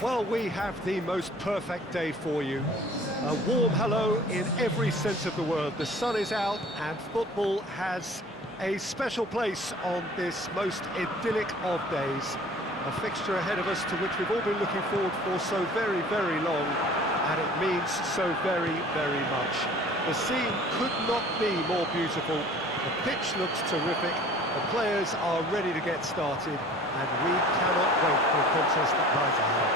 Well, we have the most perfect day for you. A warm hello in every sense of the word. The sun is out and football has a special place on this most idyllic of days. A fixture ahead of us to which we've all been looking forward for so very, very long, and it means so very, very much. The scene could not be more beautiful. The pitch looks terrific. The players are ready to get started, and we cannot wait for the contest that lies ahead.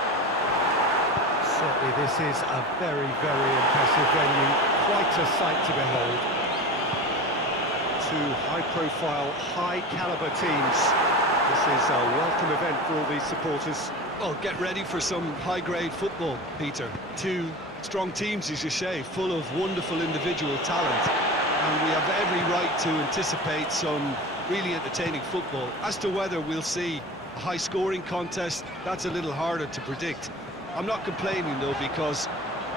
Certainly this is a very, very impressive venue, quite a sight to behold. Two high-profile, high-caliber teams. This is a welcome event for all these supporters. Well, get ready for some high-grade football, Peter. Two strong teams, as you say, full of wonderful individual talent. And we have every right to anticipate some really entertaining football. As to whether we'll see a high-scoring contest, that's a little harder to predict. I'm not complaining, though, because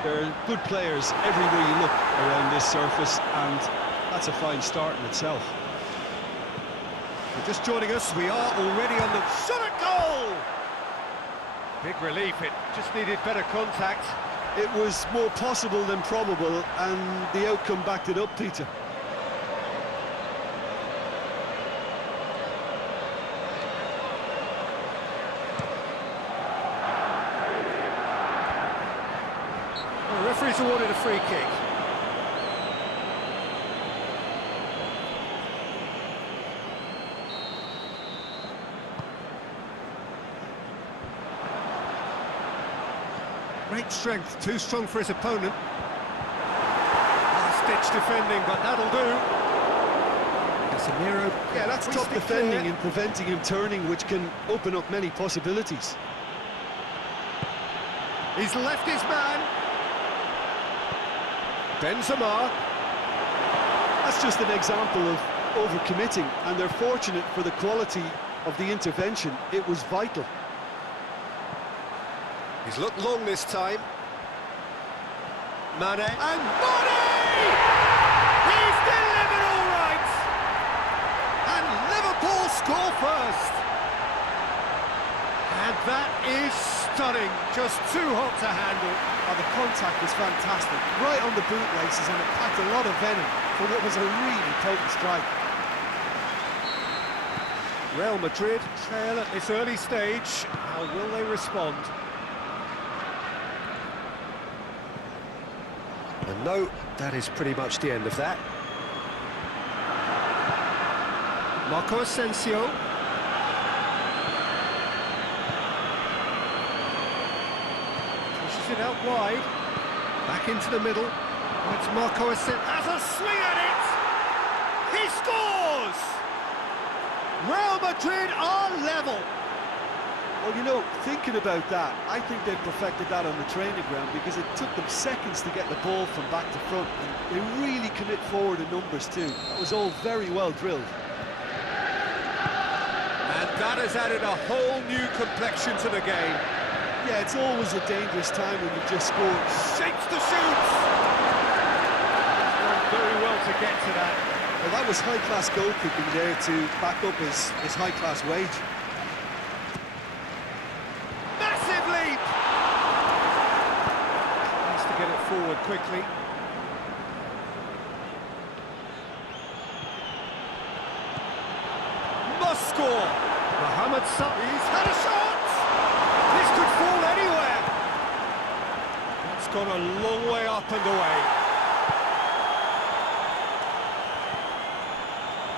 there are good players everywhere you look around this surface, and that's a fine start in itself. Just joining us, we are already on the shot at goal! Big relief, it just needed better contact. It was more possible than probable, and the outcome backed it up, Peter. The referee's awarded a free kick. Great strength, too strong for his opponent. Last-ditch defending, but that'll do. Casemiro. Yeah, that's top defending and preventing him turning, which can open up many possibilities. He's left his man. Benzema. That's just an example of overcommitting, and they're fortunate for the quality of the intervention. It was vital. He's looked long this time. Mane. And Mane! He's delivered all right! And Liverpool score first. And that is stunning. Just too hot to handle. Oh, the contact was fantastic. Right on the bootlaces, and it packed a lot of venom for what was a really potent strike. Real Madrid trail at this early stage. How will they respond? And no, that is pretty much the end of that. Marco Asensio. Pushes it out wide. Back into the middle. It's Marco Asensio. Has a swing at it! He scores! Real Madrid are level. Well, you know, thinking about that, I think they've perfected that on the training ground, because it took them seconds to get the ball from back to front, and they really commit forward in numbers too. That was all very well drilled. And that has added a whole new complexion to the game. Yeah, it's always a dangerous time when you've just scored. Shapes the shoots! Done very well to get to that. Well, that was high-class goalkeeping there to back up his high-class wage. Get it forward quickly. Must score. Mohamed Salah. He's had a shot. This could fall anywhere. It's gone a long way up and away.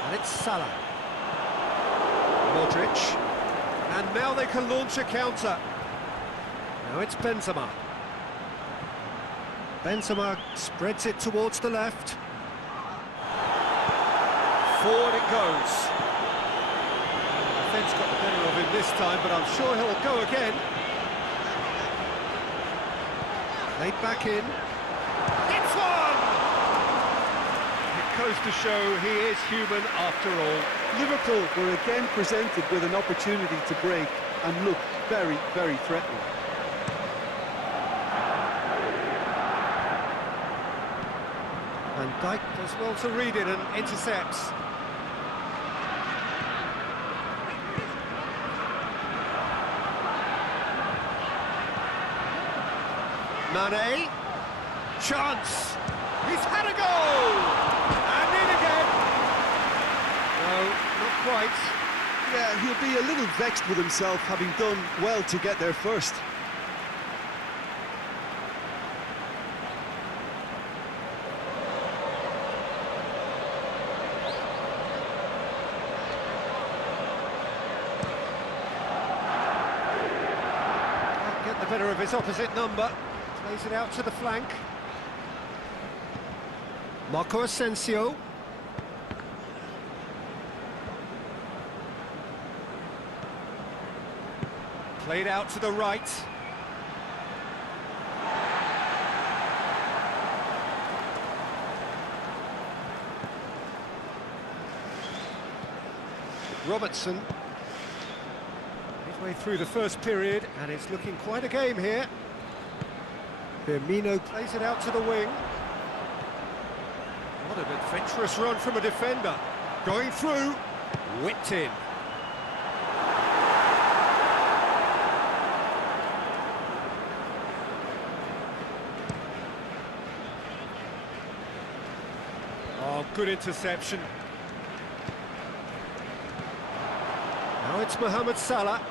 And it's Salah. Modric. And now they can launch a counter. Now it's Benzema. Benzema spreads it towards the left. Forward it goes. The defence got the better of him this time, but I'm sure he'll go again. Laid back in. It's one! It goes to show he is human after all. Liverpool were again presented with an opportunity to break and look very, very threatening. And Dijk does well to read it and intercepts. Mane. Chance. He's had a goal! And in again. No, not quite. Yeah, he'll be a little vexed with himself, having done well to get there first. Can't get the better of his opposite number. Plays it out to the flank. Marco Asensio. Played out to the right. Robertson. Midway through the first period, and it's looking quite a game here. Firmino plays it out to the wing. What an adventurous run from a defender. Going through, whipped in. Oh, good interception. Now it's Mohamed Salah.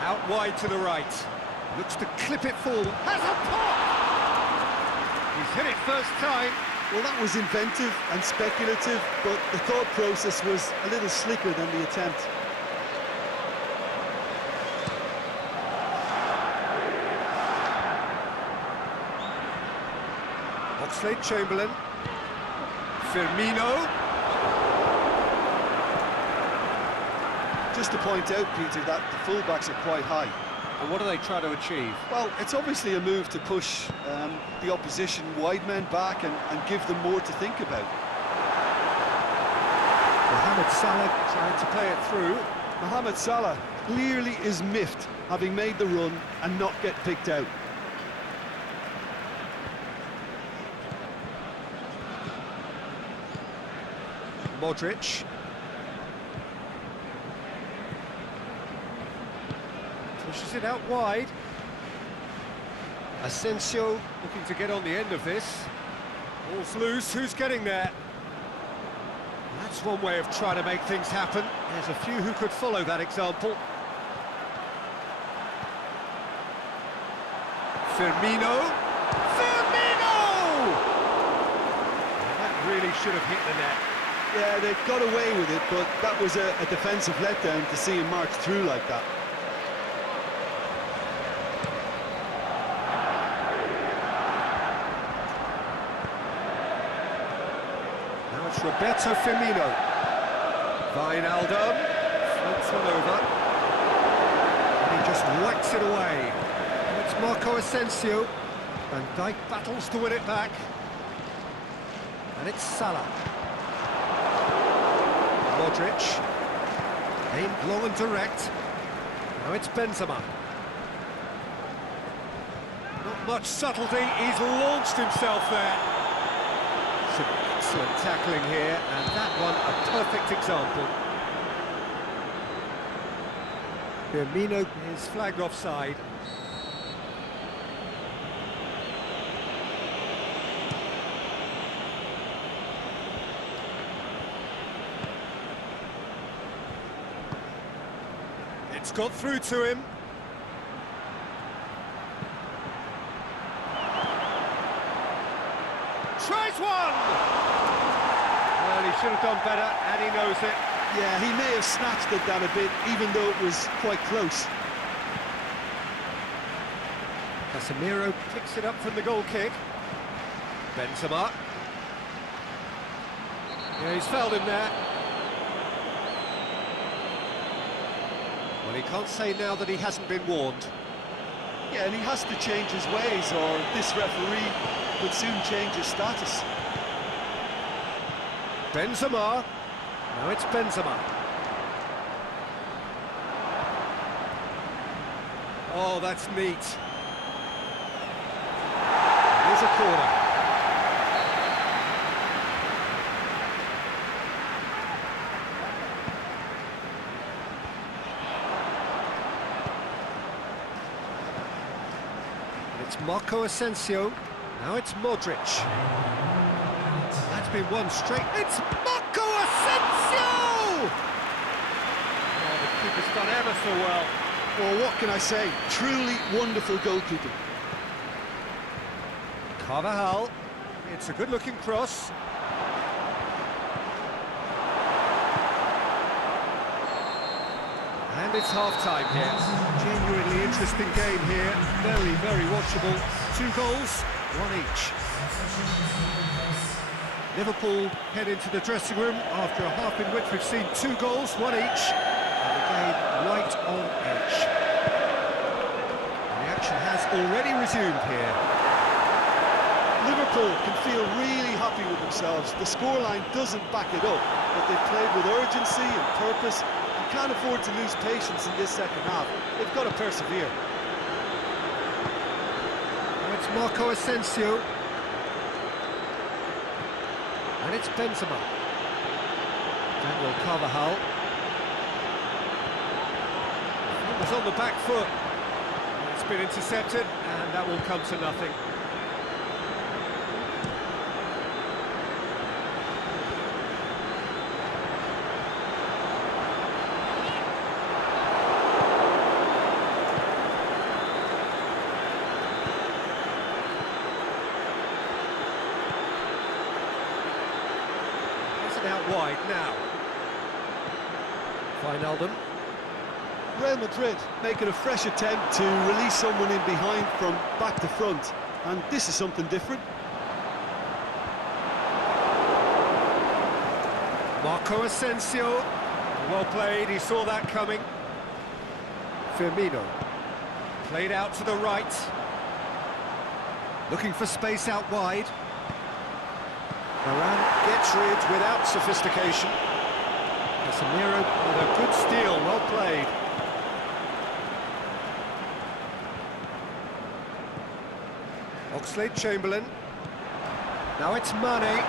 Out wide to the right. Looks to clip it forward. Has a pop! He's hit it first time. Well, that was inventive and speculative, but the thought process was a little slicker than the attempt. Oxlade-Chamberlain. Firmino. Just to point out, Peter, that the fullbacks are quite high. And what are they trying to achieve? Well, it's obviously a move to push the opposition wide men back and give them more to think about. Mohamed Salah trying to play it through. Mohamed Salah clearly is miffed, having made the run and not get picked out. Modric. Pushes it out wide. Asensio looking to get on the end of this. Ball's loose, who's getting there? That's one way of trying to make things happen. There's a few who could follow that example. Firmino! Firmino! That really should have hit the net. Yeah, they got away with it, but that was a defensive letdown to see him march through like that. Now it's Roberto Firmino. Wijnaldum floats one over. And he just whacks it away. And it's Marco Asensio. Van Dijk battles to win it back. And it's Salah. Modric. Aimed long and direct. Now it's Benzema. Not much subtlety, he's launched himself there. Some excellent tackling here, and that one a perfect example. Firmino is flagged offside. It's got through to him. Tries one! Well, he should have done better, and he knows it. Yeah, he may have snatched at that a bit, even though it was quite close. Casemiro picks it up from the goal kick. Benzema. Yeah, he's fouled him there. Well, he can't say now that he hasn't been warned. Yeah, and he has to change his ways, or this referee would soon change his status. Benzema. Now it's Benzema. Oh, that's neat. Here's a corner. It's Marco Asensio. Now it's Modric. That's been one straight. It's Marco Asensio! Oh, the keeper's done ever so well. Well, what can I say? Truly wonderful goalkeeping. Carvajal. It's a good-looking cross. And it's half-time here. Genuinely interesting game here. Very, very watchable. 2 goals, 1 each. Liverpool head into the dressing room after a half in which we've seen 2 goals, 1 each. And the game right on edge. The action has already resumed here. Liverpool can feel really happy with themselves. The scoreline doesn't back it up, but they've played with urgency and purpose and can't afford to lose patience in this second half. They've got to persevere. Now it's Marco Asensio. And it's Benzema. Daniel Carvajal. It was on the back foot. It's been intercepted, and that will come to nothing. Out wide now. Wijnaldum. Real Madrid making a fresh attempt to release someone in behind from back to front, and this is something different. Marco Asensio. Well played, he saw that coming. Firmino. Played out to the right. Looking for space out wide. Varane gets rid without sophistication. Casemiro with a good steal, well played. Oxlade-Chamberlain. Now it's Mane.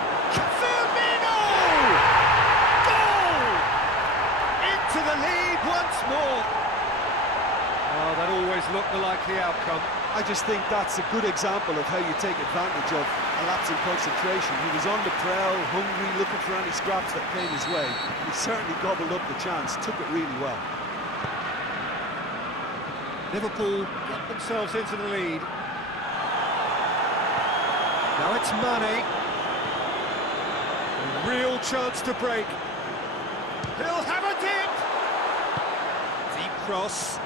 Firmino! Goal! Into the lead once more. Oh, that always looked the likely outcome. I just think that's a good example of how you take advantage of a lapse in concentration. He was on the prowl, hungry, looking for any scraps that came his way. He certainly gobbled up the chance, took it really well. Liverpool got themselves into the lead. Now it's Mane. A real chance to break. He'll have a dip! Deep cross.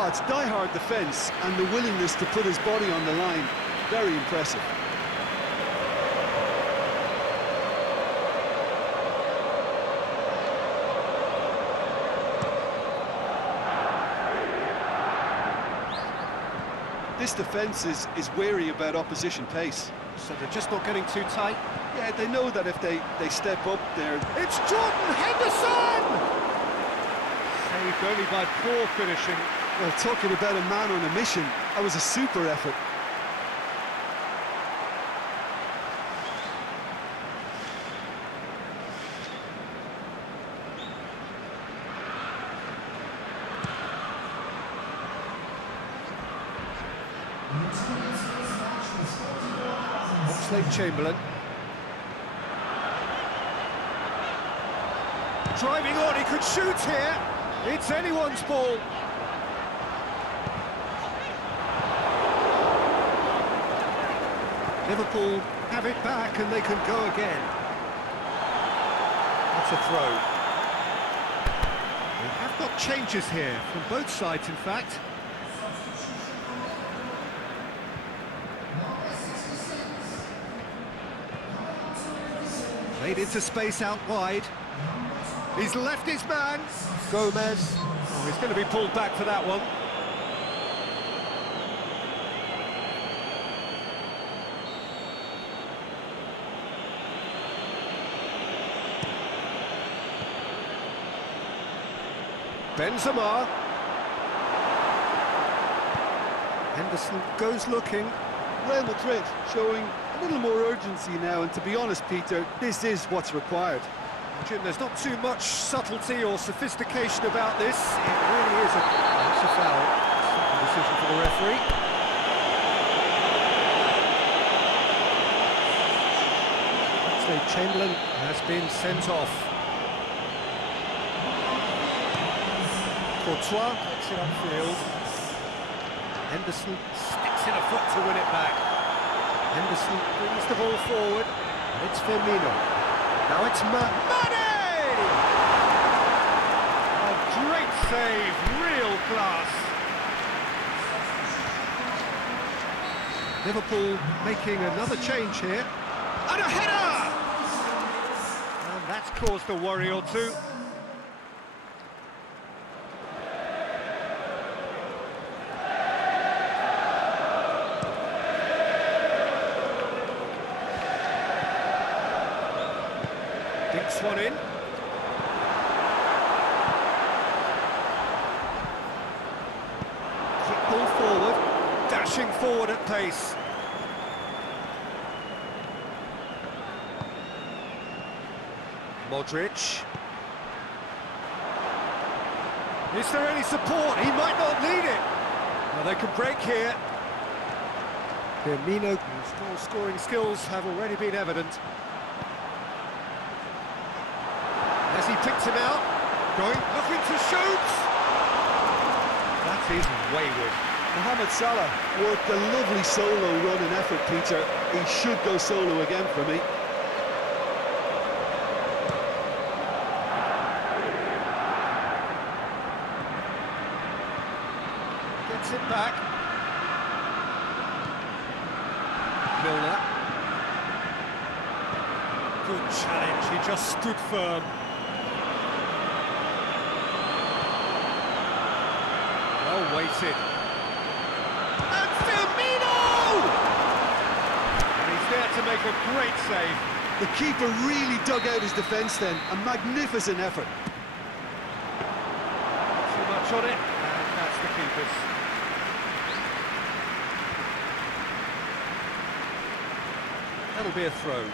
Oh, it's die-hard defence and the willingness to put his body on the line. Very impressive. This defence is wary about opposition pace. So they're just not getting too tight. Yeah, they know that if they step up, they're... It's Jordan Henderson! Saved only by poor finishing. Well, talking about a man on a mission, that was a super effort. Oxlade-Chamberlain. Driving on, he could shoot here. It's anyone's ball. Liverpool have it back and they can go again. That's a throw. We have got changes here from both sides, in fact. Played into space out wide. He's left his man. Gomez. Oh, he's going to be pulled back for that one. Benzema. Henderson goes looking. Real Madrid showing a little more urgency now, and to be honest, Peter, this is what's required. Jim, there's not too much subtlety or sophistication about this. It really is a foul. Decision for the referee. Oxlade-Chamberlain has been sent off. Courtois gets it upfield. Henderson sticks in a foot to win it back. Henderson brings the ball forward, and it's Firmino. Now it's Mane! A great save, real class. Liverpool making another change here. And a header! And that's caused a worry or two. Dinks one in. Quick ball forward, dashing forward at pace. Modric. Is there any support? He might not need it. Well, they can break here. Firmino, whose scoring skills have already been evident. As he picks him out, looking to shoot. That is wayward. Mohamed Salah worked a lovely solo run and effort, Peter. He should go solo again for me. Gets it back. Milner. Good challenge, he just stood firm. Well weighted. And Firmino! And he's there to make a great save. The keeper really dug out his defence then. A magnificent effort. Too much on it, and that's the keeper's. That'll be a throw.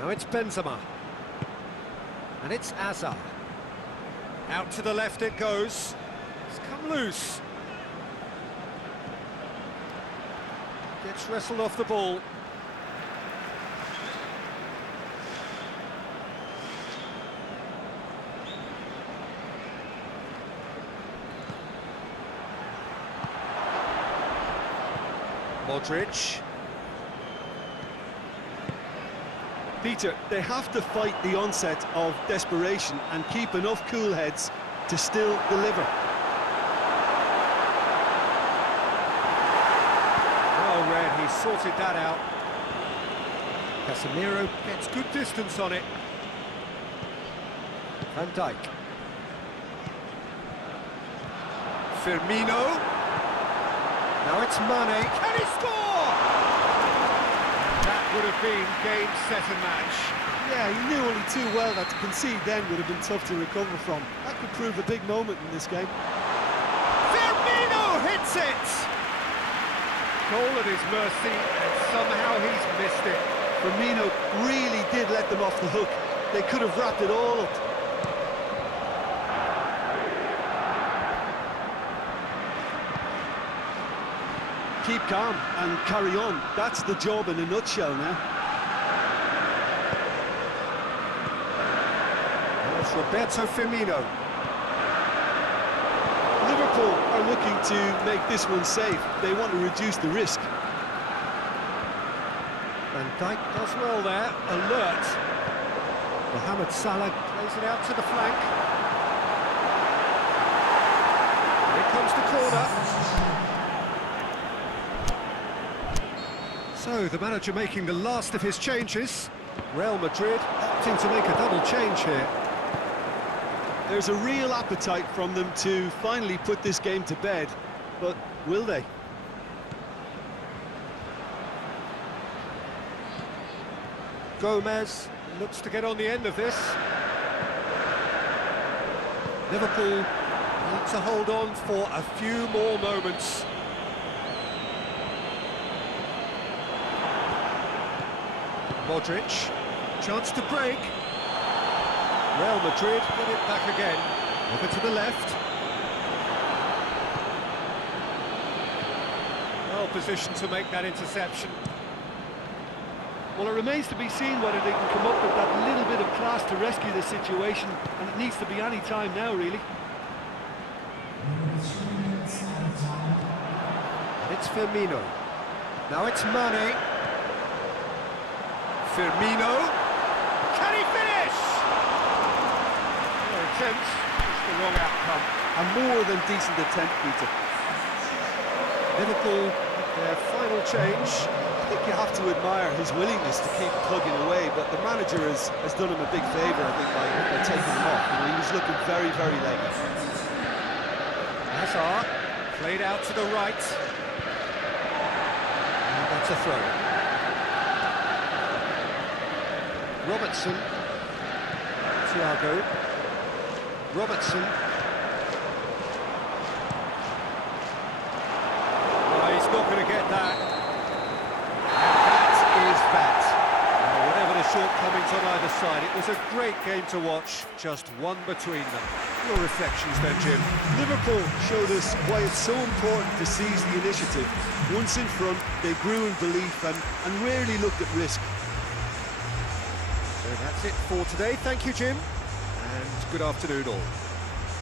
Now it's Benzema. And it's Hazard. Out to the left it goes. It's come loose. Gets wrestled off the ball. Modric. Peter, they have to fight the onset of desperation and keep enough cool heads to still deliver. Well read, he sorted that out. Casemiro gets good distance on it. Van Dijk. Firmino. Now it's Mane. Can he score? That would have been game, set and match. Yeah, he knew only too well that to concede then would have been tough to recover from. That could prove a big moment in this game. Firmino hits it! Goal at his mercy, and somehow he's missed it. Firmino really did let them off the hook. They could have wrapped it all up. Keep calm and carry on. That's the job in a nutshell now. It's Roberto Firmino. Liverpool are looking to make this one safe. They want to reduce the risk. Van Dijk does well there, alert. Mohamed Salah plays it out to the flank. Here comes the corner. So, the manager making the last of his changes. Real Madrid opting to make a double change here. There's a real appetite from them to finally put this game to bed, but will they? Gomez looks to get on the end of this. Liverpool need to hold on for a few more moments. Modric, chance to break. Real Madrid get it back again. Over to the left. Well positioned to make that interception. Well, it remains to be seen whether they can come up with that little bit of class to rescue the situation, and it needs to be any time now, really. And it's Firmino. Now it's Mane. Firmino. Can he finish? No attempt. It's the wrong outcome. A more than decent attempt, Peter. Liverpool, their final change. I think you have to admire his willingness to keep plugging away, but the manager has done him a big favour, I think, by taking him off. You know, he was looking very, very late. Hazard, played out to the right. And that's a throw. Robertson. Thiago. Robertson. Oh, he's not going to get that. Whatever the shortcomings on either side, it was a great game to watch, just one between them. Your reflections then, Jim? Liverpool showed us why it's so important to seize the initiative. Once in front, they grew in belief and rarely looked at risk. So that's it for today. Thank you, Jim, and good afternoon all.